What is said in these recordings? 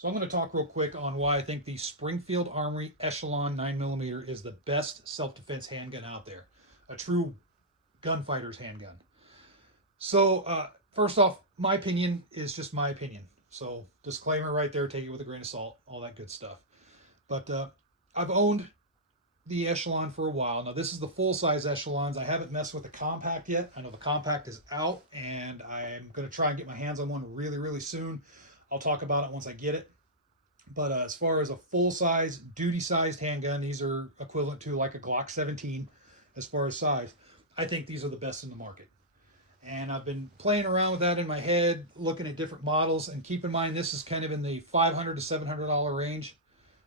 So I'm going to talk real quick on why I think the Springfield Armory Echelon 9mm is the best self-defense handgun out there. A true gunfighter's handgun. So first off, my opinion is just my opinion. So disclaimer right there, take it with a grain of salt, all that good stuff. But I've owned the Echelon for a while. Now this is the full-size Echelons. I haven't messed with the compact yet. I know the compact is out, and I'm going to try and get my hands on one really, really soon. I'll talk about it once I get it. But as far as a full-size, duty-sized handgun, these are equivalent to like a Glock 17 as far as size. I think these are the best in the market. And I've been playing around with that in my head, looking at different models. And keep in mind, this is kind of in the $500 to $700 range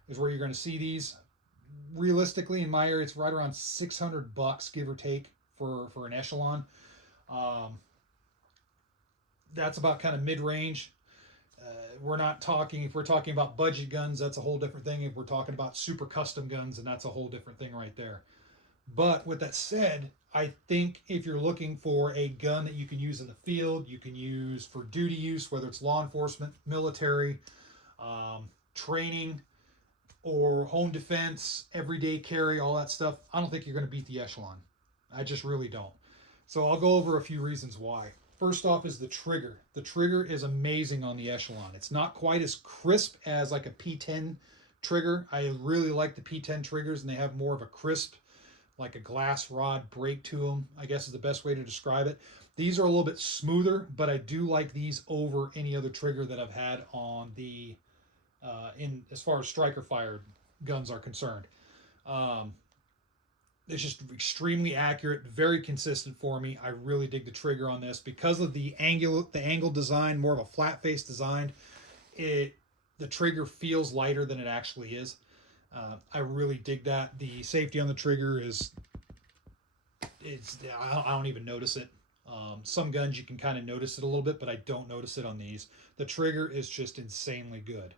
is where you're going to see these. Realistically, in my area, it's right around $600, give or take, for an Echelon. Um, that's about kind of mid-range. We're not talking, if we're talking about budget guns, that's a whole different thing. If we're talking about super custom guns, and that's a whole different thing right there. But with that said, I think if you're looking for a gun that you can use in the field, you can use for duty use, whether it's law enforcement, military, training, or home defense, everyday carry, all that stuff, I don't think you're going to beat the Echelon. I just really don't. So I'll go over a few reasons why. First off is the trigger. The trigger is amazing on the Echelon. It's not quite as crisp as like a P10 trigger. I really like the P10 triggers, and they have more of a crisp, like a glass rod break to them, I guess is the best way to describe it. These are a little bit smoother, but I do like these over any other trigger that I've had on the in as far as striker fired guns are concerned. Um, it's just extremely accurate, very consistent for me. I really dig the trigger on this because of the angle design, more of a flat face design. The trigger feels lighter than it actually is. I really dig that. The safety on the trigger I don't even notice it. Some guns you can kind of notice it a little bit, but I don't notice it on these. The trigger is just insanely good.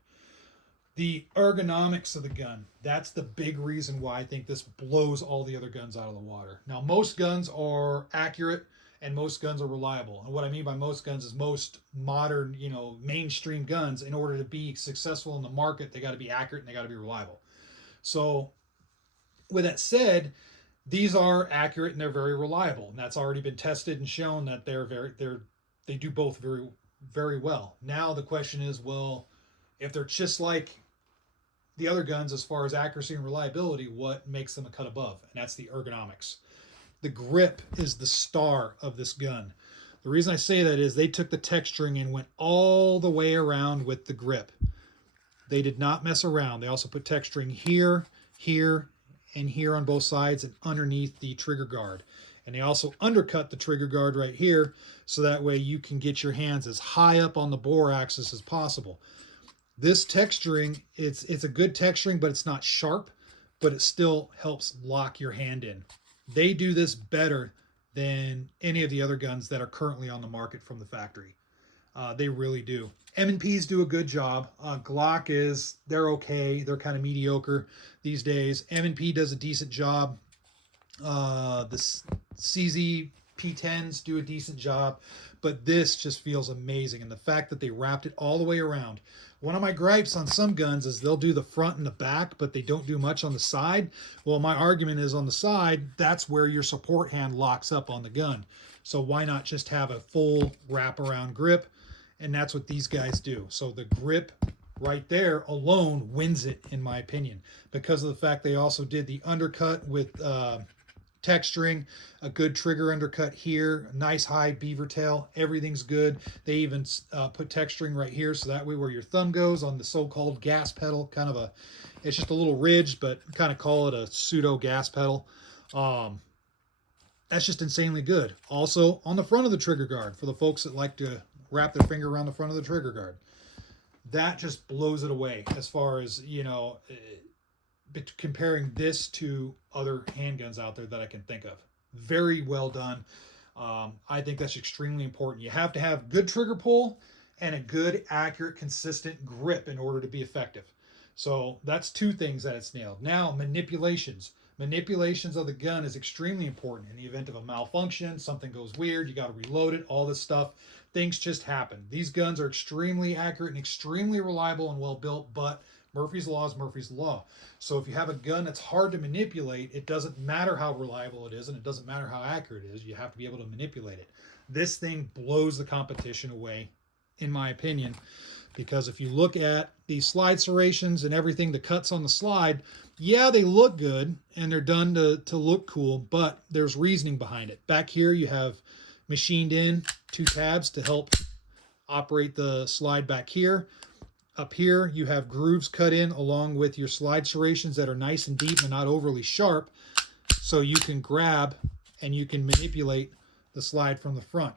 The ergonomics of the gun, that's the big reason why I think this blows all the other guns out of the water. Now, most guns are accurate and most guns are reliable. And what I mean by most guns is most modern, mainstream guns, in order to be successful in the market, they got to be accurate and they got to be reliable. So, with that said, these are accurate and they're very reliable, and that's already been tested and shown that they do both very, very well. Now the question is, well, if they're just like the other guns as far as accuracy and reliability, what makes them a cut above? And that's the ergonomics. The grip is the star of this gun. The reason I say that is they took the texturing and went all the way around with the grip. They did not mess around. They also put texturing here, here, and here on both sides and underneath the trigger guard. And they also undercut the trigger guard right here, so that way you can get your hands as high up on the bore axis as possible. This texturing, it's a good texturing, but it's not sharp, but it still helps lock your hand in. They do this better than any of the other guns that are currently on the market from the factory. They really do. M&Ps do a good job. Glock they're okay. They're kind of mediocre these days. M&P does a decent job. The CZ P10s do a decent job, but this just feels amazing. And the fact that they wrapped it all the way around. One of my gripes on some guns is they'll do the front and the back, but they don't do much on the side. Well, my argument is on the side, that's where your support hand locks up on the gun. So why not just have a full wraparound grip? And that's what these guys do. So the grip right there alone wins it, in my opinion, because of the fact they also did the undercut with texturing, a good trigger undercut here, a nice high beaver tail, everything's good. They even put texturing right here, so that way where your thumb goes on the so-called gas pedal, it's just a little ridge, but kind of call it a pseudo gas pedal. That's just insanely good. Also on the front of the trigger guard, for the folks that like to wrap their finger around the front of the trigger guard, that just blows it away as far as, comparing this to other handguns out there that I can think of. Very well done. I think that's extremely important. You have to have good trigger pull and a good, accurate, consistent grip in order to be effective. So that's two things that it's nailed. Now, manipulations. Manipulations of the gun is extremely important. In the event of a malfunction, something goes weird, you got to reload it, all this stuff. things just happen. These guns are extremely accurate and extremely reliable and well built, but Murphy's Law is Murphy's Law. So if you have a gun that's hard to manipulate, it doesn't matter how reliable it is and it doesn't matter how accurate it is. You have to be able to manipulate it. This thing blows the competition away, in my opinion, because if you look at the slide serrations and everything, the cuts on the slide, yeah, they look good and they're done to look cool, but there's reasoning behind it. Back here, you have machined in 2 tabs to help operate the slide back here. Up here, you have grooves cut in along with your slide serrations that are nice and deep and not overly sharp, so you can grab and you can manipulate the slide from the front.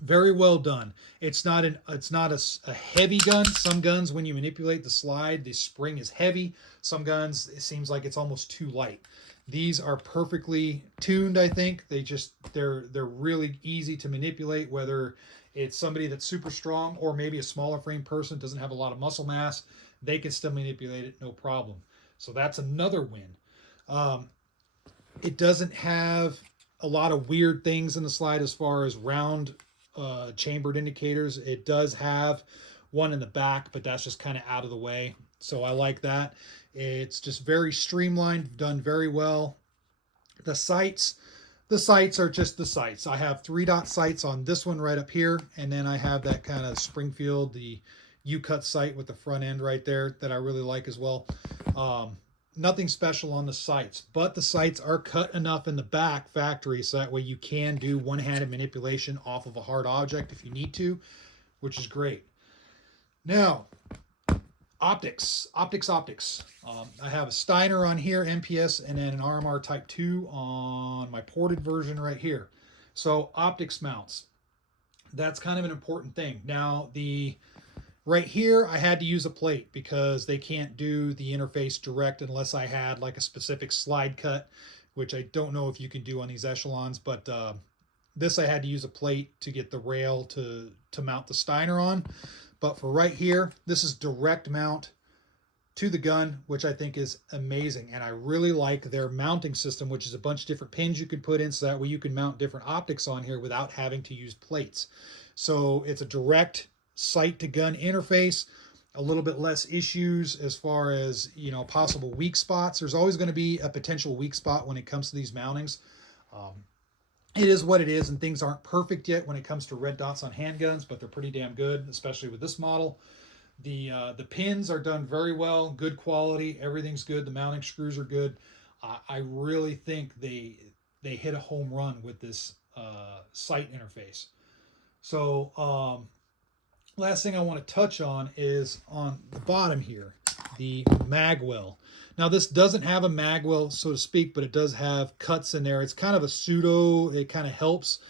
Very well done. It's not a heavy gun. Some guns, when you manipulate the slide, the spring is heavy. Some guns, it seems like it's almost too light. These are perfectly tuned, I think. They're really easy to manipulate, whether it's somebody that's super strong or maybe a smaller frame person, doesn't have a lot of muscle mass. They can still manipulate it, no problem. So that's another win. It doesn't have a lot of weird things in the slide as far as round chambered indicators. It does have one in the back, but that's just kind of out of the way. So I like that. It's just very streamlined, done very well. The sights are just the sights. I have 3-dot sights on this one right up here, and then I have that kind of Springfield, the U-cut sight with the front end right there that I really like as well. Nothing special on the sights, but the sights are cut enough in the back factory so that way you can do one-handed manipulation off of a hard object if you need to, which is great. Now, optics. I have a Steiner on here, MPS, and then an RMR Type 2 on my ported version right here. So optics mounts, that's kind of an important thing. Now, right here, I had to use a plate because they can't do the interface direct unless I had like a specific slide cut, which I don't know if you can do on these Echelons, but this I had to use a plate to get the rail to mount the Steiner on. But for right here, this is direct mount to the gun, which I think is amazing. And I really like their mounting system, which is a bunch of different pins you can put in so that way you can mount different optics on here without having to use plates. So it's a direct sight to gun interface, a little bit less issues as far as, possible weak spots. There's always going to be a potential weak spot when it comes to these mountings. It is what it is, and things aren't perfect yet when it comes to red dots on handguns, but they're pretty damn good, especially with this model. The pins are done very well, good quality, everything's good. The mounting screws are good. I really think they hit a home run with this sight interface. So last thing I want to touch on is on the bottom here, the Magwell. Now this doesn't have a Magwell, so to speak, but it does have cuts in there. It's kind of a pseudo, it kind of helps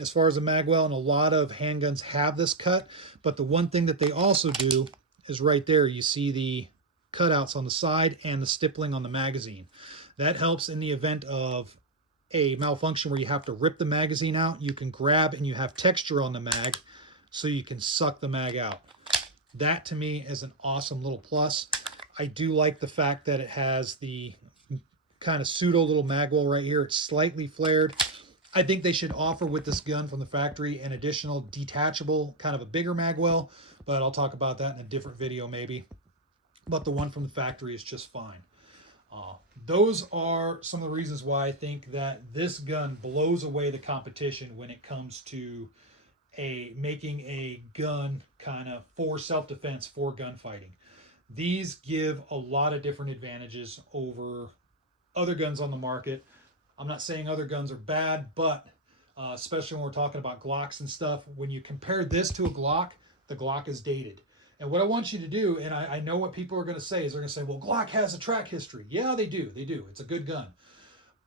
as far as a Magwell, and a lot of handguns have this cut. But the one thing that they also do is right there, you see the cutouts on the side and the stippling on the magazine. That helps in the event of a malfunction where you have to rip the magazine out. You can grab and you have texture on the mag, so you can suck the mag out. That to me is an awesome little plus. I do like the fact that it has the kind of pseudo little magwell right here. It's slightly flared. I think they should offer with this gun from the factory an additional detachable, kind of a bigger magwell, but I'll talk about that in a different video maybe. But the one from the factory is just fine. Those are some of the reasons why I think that this gun blows away the competition when it comes to making a gun kind of for self-defense, for gunfighting. These give a lot of different advantages over other guns on the market. I'm not saying other guns are bad, but especially when we're talking about Glocks and stuff, when you compare this to a Glock, the Glock is dated. And what I want you to do, and I know what people are going to say, is they're going to say, well, Glock has a track history. Yeah, they do. They do. It's a good gun.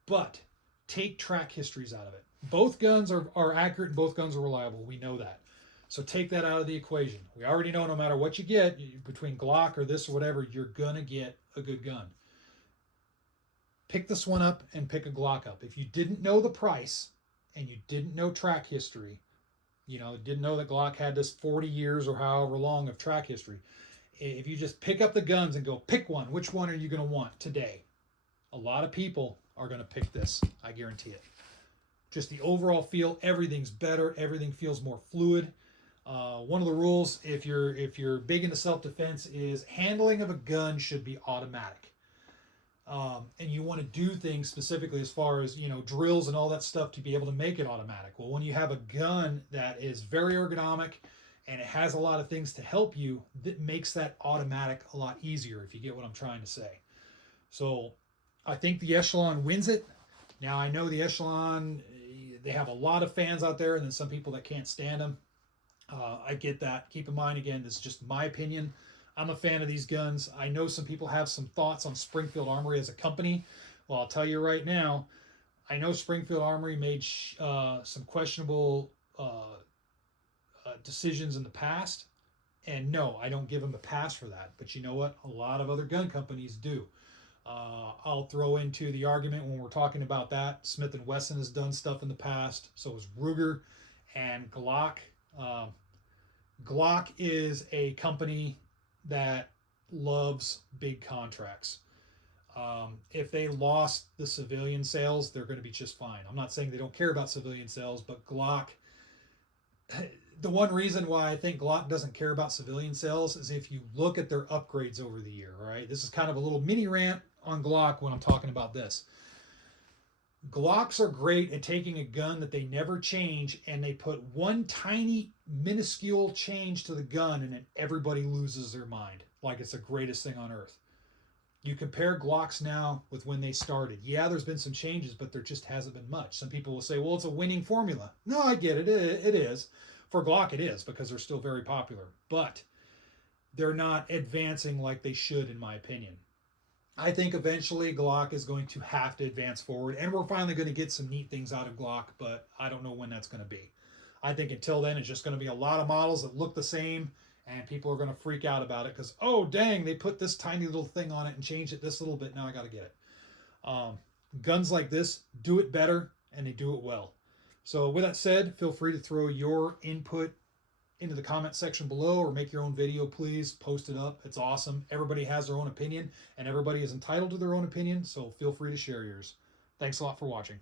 But take track histories out of it. Both guns are accurate and both guns are reliable. We know that. So take that out of the equation. We already know no matter what you get, between Glock or this or whatever, you're going to get a good gun. Pick this one up and pick a Glock up. If you didn't know the price and you didn't know track history, didn't know that Glock had this 40 years or however long of track history, if you just pick up the guns and go pick one, which one are you going to want today? A lot of people are going to pick this. I guarantee it. just the overall feel, everything's better. Everything feels more fluid. One of the rules, if you're big into self-defense, is handling of a gun should be automatic. And you want to do things specifically as far as drills and all that stuff to be able to make it automatic. Well, when you have a gun that is very ergonomic and it has a lot of things to help you, that makes that automatic a lot easier, if you get what I'm trying to say. So I think the Echelon wins it. Now I know the Echelon, they have a lot of fans out there, and then some people that can't stand them. I get that. Keep in mind, again, this is just my opinion. I'm a fan of these guns. I know some people have some thoughts on Springfield Armory as a company. Well, I'll tell you right now, I know Springfield Armory made some questionable decisions in the past. And no, I don't give them a pass for that. But you know what? A lot of other gun companies do. I'll throw into the argument when we're talking about that. Smith & Wesson has done stuff in the past. So has Ruger and Glock. Glock is a company that loves big contracts. If they lost the civilian sales, they're going to be just fine. I'm not saying they don't care about civilian sales, but Glock, the one reason why I think Glock doesn't care about civilian sales is if you look at their upgrades over the year, right? This is kind of a little mini rant on Glock when I'm talking about this. Glocks are great at taking a gun that they never change and they put one tiny minuscule change to the gun and then everybody loses their mind like it's the greatest thing on earth. You compare Glocks now with when they started. Yeah, there's been some changes, but there just hasn't been much. Some people will say, well, it's a winning formula. No, I get it. It is. For Glock, it is, because they're still very popular. But they're not advancing like they should, in my opinion. I think eventually Glock is going to have to advance forward, and we're finally going to get some neat things out of Glock, but I don't know when that's going to be. I think until then, it's just going to be a lot of models that look the same, and people are going to freak out about it because, oh, dang, they put this tiny little thing on it and changed it this little bit. Now I got to get it. Guns like this do it better, and they do it well. So with that said, feel free to throw your input into the comment section below, or make your own video, please. Post it up. It's awesome. Everybody has their own opinion, and everybody is entitled to their own opinion, so feel free to share yours. Thanks a lot for watching.